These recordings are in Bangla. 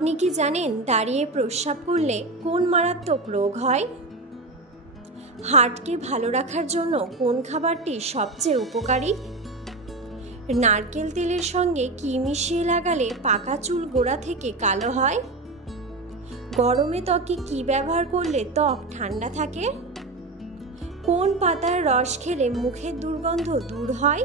আপনি কি জানেন দাঁড়িয়ে প্রস্রাব করলে কোন মারাত্মক রোগ হয়? হার্টকে ভালো রাখার জন্য কোন খাবারটি সবচেয়ে উপকারী? নারকেল তেলের সঙ্গে কি মিশিয়ে লাগালে পাকা চুল গোড়া থেকে কালো হয়? গরমে ত্বকে কি ব্যবহার করলে ত্বক ঠান্ডা থাকে? কোন পাতার রস খেলে মুখের দুর্গন্ধ দূর হয়?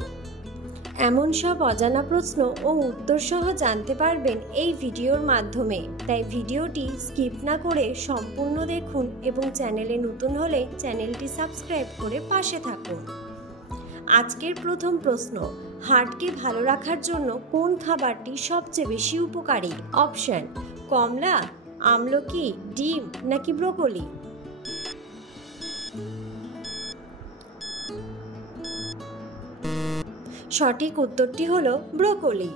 এমন সব অজানা প্রশ্ন ও উত্তর সহ জানতে পারবেন এই ভিডিওর মাধ্যমে, তাই ভিডিওটি স্কিপ না করে সম্পূর্ণ দেখুন এবং চ্যানেলে নতুন হলে চ্যানেলটি সাবস্ক্রাইব করে পাশে থাকুন। আজকের প্রথম প্রশ্ন, হার্টকে ভালো রাখার জন্য কোন খাবারটি সবচেয়ে বেশি উপকারী? অপশন: কমলা, আমলকি, ডিম নাকি ব্রোকলি? সঠিক উত্তরটি হলো ব্রোকলি।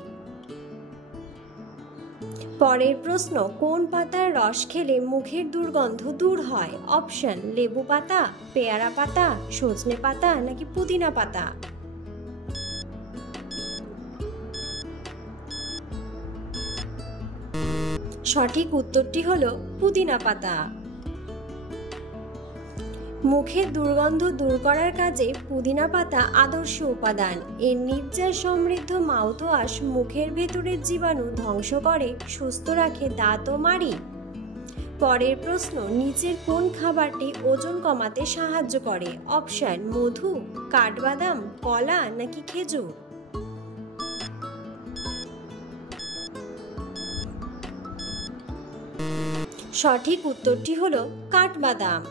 পরের প্রশ্ন, কোন পাতার রস খেলে মুখের দুর্গন্ধ দূর হয়? অপশন: লেবু পাতা, পেয়ারা পাতা, সজনে পাতা নাকি পুদিনা পাতা? সঠিক উত্তরটি হলো পুদিনা পাতা। মুখের দুর্গন্ধ দূর করার কাজে পুদিনা পাতা আদর্শ উপাদান। এর নির্যাস সমৃদ্ধ মাউথওয়াশ মুখের ভেতরের জীবাণু ধ্বংস করে, সুস্থ রাখে দাঁত ও মাড়ি। পরের প্রশ্ন, নিচের কোন খাবারটি ওজন কমাতে সাহায্য করে? অপশন: মধু, কাঠবাদাম, কলা নাকি খেজুর? সঠিক উত্তরটি হলো কাঠবাদাম।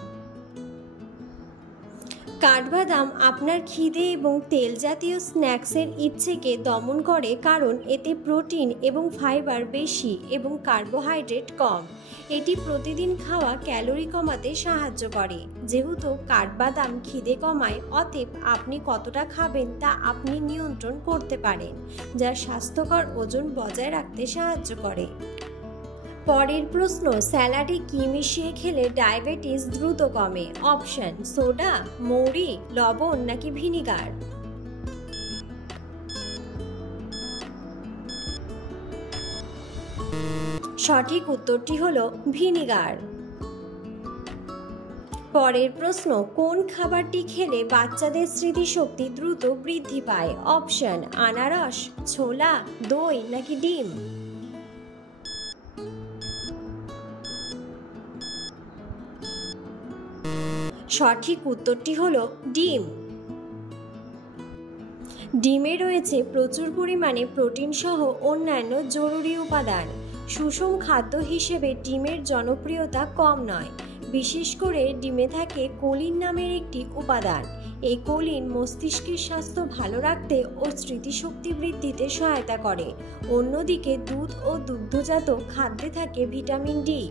কাঠবাদাম আপনার খিদে এবং তেল জাতীয় স্ন্যাক্সের ইচ্ছেকে দমন করে, কারণ এতে প্রোটিন এবং ফাইবার বেশি এবং কার্বোহাইড্রেট কম। এটি প্রতিদিন খাওয়া ক্যালোরি কমাতে সাহায্য করে। যেহেতু কাঠবাদাম খিদে কমায়, অতএব আপনি কতটা খাবেন তা আপনি নিয়ন্ত্রণ করতে পারেন, যা স্বাস্থ্যকর ওজন বজায় রাখতে সাহায্য করে। পরের প্রশ্ন, স্যালাডে কি মিশিয়ে খেলে ডায়াবেটিস দ্রুত কমে? অপশন: সোডা, মৌরি, লবণ নাকি ভিনিগার? সঠিক উত্তরটি হলো ভিনিগার। পরের প্রশ্ন, কোন খাবারটি খেলে বাচ্চাদের স্মৃতিশক্তি দ্রুত বৃদ্ধি পায়? অপশন: আনারস, ছোলা, দই নাকি ডিম? সঠিক উত্তরটি হলো ডিম। ডিমে রয়েছে প্রচুর পরিমাণে প্রোটিন সহ অন্যান্য জরুরি উপাদান। সুষম খাদ্য হিসেবে ডিমের জনপ্রিয়তা কম নয়। বিশেষ করে ডিমে থাকে কোলিন নামের একটি উপাদান। এই কোলিন মস্তিষ্কের স্বাস্থ্য ভালো রাখতে ও স্মৃতিশক্তি বৃদ্ধিতে সহায়তা করে। অন্যদিকে দুধ ও দুগ্ধজাত খাদ্যে থাকে ভিটামিন ডি।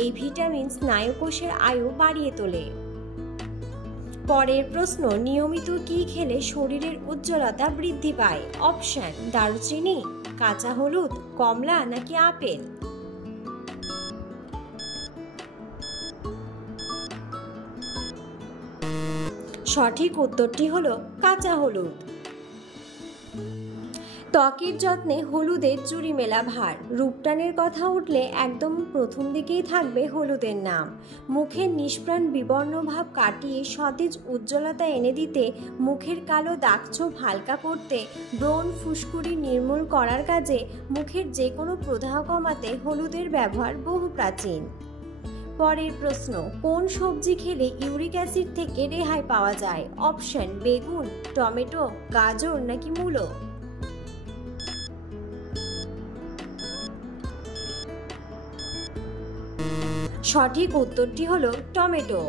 এই ভিটামিন স্নায়ুকোষের আয়ু বাড়িয়ে তোলে। পরের প্রশ্ন, নিয়মিত কি খেলে শরীরের উজ্জ্বলতা বৃদ্ধি পায়? অপশন: দারুচিনি, কাঁচা হলুদ, কমলা নাকি আপেল? সঠিক উত্তরটি হলো কাঁচা হলুদ। ত্বকের যত্নে হলুদের জুড়ি মেলা ভার। রূপটানের কথা উঠলে একদম প্রথম দিকেই থাকবে হলুদের নাম। মুখের নিষ্প্রাণ বিবর্ণ ভাব কাটিয়ে সতেজ উজ্জ্বলতা এনে দিতে, মুখের কালো দাগছোপ হালকা করতে, ব্রণ ফুসকুড়ি নির্মূল করার কাজে, মুখের যে কোনো প্রদাহ কমাতে হলুদের ব্যবহার বহু প্রাচীন। পরের প্রশ্ন, কোন সবজি খেলে ইউরিক অ্যাসিড থেকে রেহাই পাওয়া যায়? অপশন: বেগুন, টমেটো, গাজর নাকি মূলো? সঠিক উত্তরটি হলো টমেটো।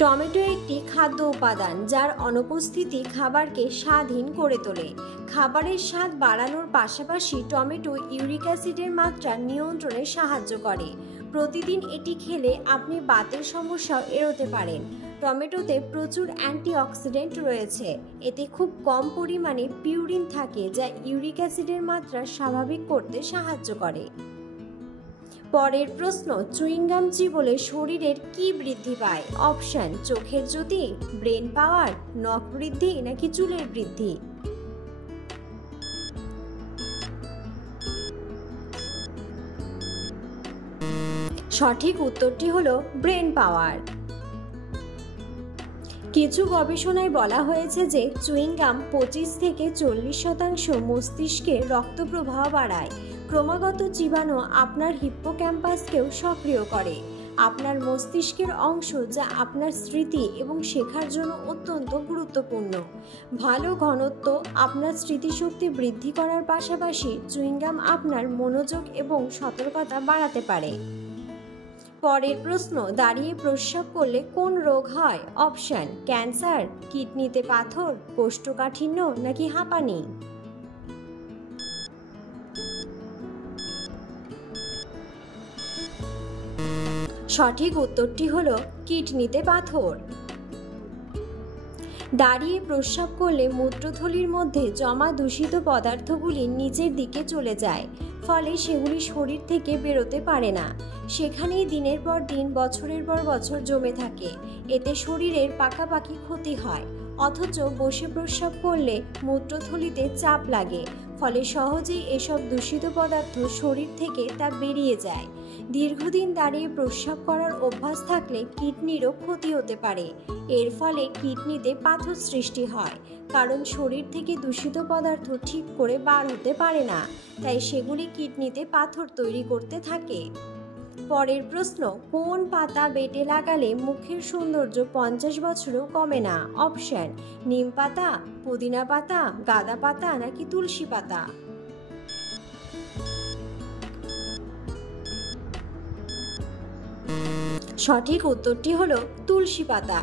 টমেটো একটি খাদ্য উপাদান যার অনুপস্থিতি খাবারকে স্বাদহীন করে তোলে। খাবারের স্বাদ বাড়ানোর পাশাপাশি টমেটো ইউরিক অ্যাসিডের মাত্রা নিয়ন্ত্রণে সাহায্য করে। প্রতিদিন এটি খেলে আপনি বাতের সমস্যাও এড়াতে পারেন। টমেটোতে প্রচুর অ্যান্টিঅক্সিডেন্ট রয়েছে। এতে খুব কম পরিমাণে পিউরিন থাকে, যা ইউরিক অ্যাসিডের মাত্রা স্বাভাবিক করতে সাহায্য করে। পরের প্রশ্ন, চুইংগাম চিবোলে শরীরের কি বৃদ্ধি পায়? অপশন: চোখের জ্যোতি, ব্রেন পাওয়ার, নখ বৃদ্ধি নাকি চুলের বৃদ্ধি? সঠিক উত্তরটি হলো ব্রেন পাওয়ার। কিছু গবেষণায় বলা হয়েছে যে চুইংগাম 25 থেকে 40% মস্তিষ্কে রক্ত প্রবাহ বাড়ায়। ক্রমাগত চিবানো আপনার হিপ্পোক্যাম্পাসকেও সক্রিয় করে, আপনার মস্তিষ্কের অংশ যা আপনার স্মৃতি এবং শেখার জন্য অত্যন্ত গুরুত্বপূর্ণ। ভালো ঘনত্ব আপনার স্মৃতিশক্তি বৃদ্ধি করার পাশাপাশি চুইংগাম আপনার মনোযোগ এবং সতর্কতা বাড়াতে পারে। পরের প্রশ্ন, দাঁড়িয়ে প্রস্রাব করলে কোন রোগ হয়? অপশন: ক্যান্সার, কিডনিতে পাথর, কোষ্ঠকাঠিন্য নাকি হাঁপানি। সঠিক উত্তরটি হলো কিডনিতে পাথর। দাঁড়িয়ে প্রস্রাব করলে মূত্রথলির মধ্যে জমা দূষিত পদার্থগুলি নিচের দিকে চলে যায়, ফলে সেগুলি শরীর থেকে বেরোতে পারে না। সেখানেই দিনের পর দিন, বছরের পর বছর জমে থাকে। এতে শরীরের পাকাপাকি ক্ষতি হয়। অথচ বসে প্রস্রাব করলে মূত্রথলিতে চাপ লাগে, ফলে সহজেই এসব দূষিত পদার্থ শরীর থেকে তা বেরিয়ে যায়। দীর্ঘদিন দাঁড়িয়ে প্রস্রাব করার অভ্যাস থাকলে কিডনিরও ক্ষতি হতে পারে। এর ফলে কিডনিতে পাথর সৃষ্টি হয়, কারণ শরীর থেকে দূষিত পদার্থ ঠিক করে বার হতে পারে না, তাই সেগুলি কিডনিতে পাথর তৈরি করতে থাকে। পরের প্রশ্ন, কোন পাতা বেটে লাগালে মুখের সৌন্দর্য 50 বছরেও কমে না? অপশন: নিম পাতা, পুদিনা পাতা, গাঁদা পাতা নাকি তুলসী পাতা। সঠিক উত্তরটি হলো তুলসী পাতা।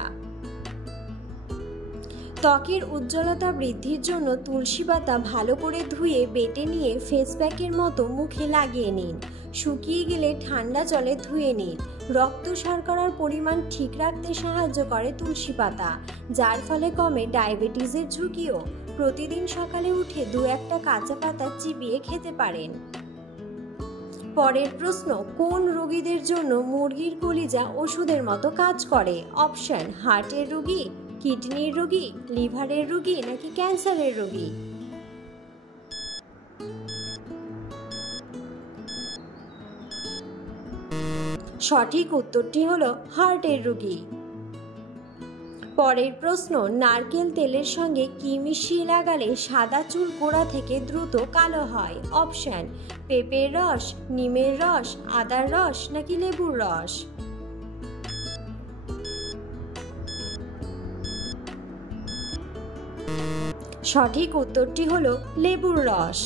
ত্বকের উজ্জ্বলতা বৃদ্ধির জন্য তুলসী পাতা ভালো করে ধুয়ে বেটে নিয়ে ফেস প্যাকের মতো মুখে লাগিয়ে নিন। শুকিয়ে গেলে ঠান্ডা জলে ধুয়ে নিন। রক্ত শর্করার পরিমাণ ঠিক রাখতে সাহায্য করে তুলসী পাতা, যার ফলে কমে ডায়াবেটিসের ঝুঁকিও। প্রতিদিন সকালে উঠে 2-1টা কাঁচা পাতা চিবিয়ে খেতে পারেন। পরের প্রশ্ন, কোন রোগীদের জন্য মুরগির কলিজা ওষুধের মতো কাজ করে? অপশন: হার্টের রোগী, কিডনির রোগী, লিভারের রোগী নাকি ক্যান্সারের রোগী। সঠিক উত্তরটি হলো হার্টের রোগী। পরের প্রশ্ন, নারকেল তেলের সঙ্গে কি মিশিয়ে লাগালে সাদা চুল গোড়া থেকে দ্রুত কালো হয়? অপশন: পেঁপের রস, নিমের রস, আদার রস নাকি লেবুর রস। সঠিক উত্তরটি হলো লেবুর রস।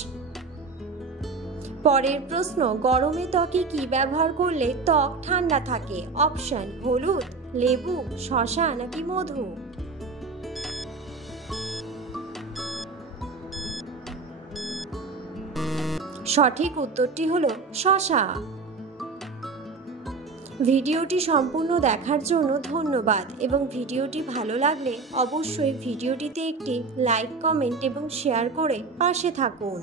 পরের প্রশ্ন, গরমে ত্বকে কি ব্যবহার করলে ত্বক ঠান্ডা থাকে? অপশন: হলুদ, লেবু, শসা নাকি মধু। সঠিক উত্তরটি হলো শসা। ভিডিওটি সম্পূর্ণ দেখার জন্য ধন্যবাদ এবং ভিডিওটি ভালো লাগলে অবশ্যই ভিডিওটিতে একটি লাইক, কমেন্ট এবং শেয়ার করে পাশে থাকুন।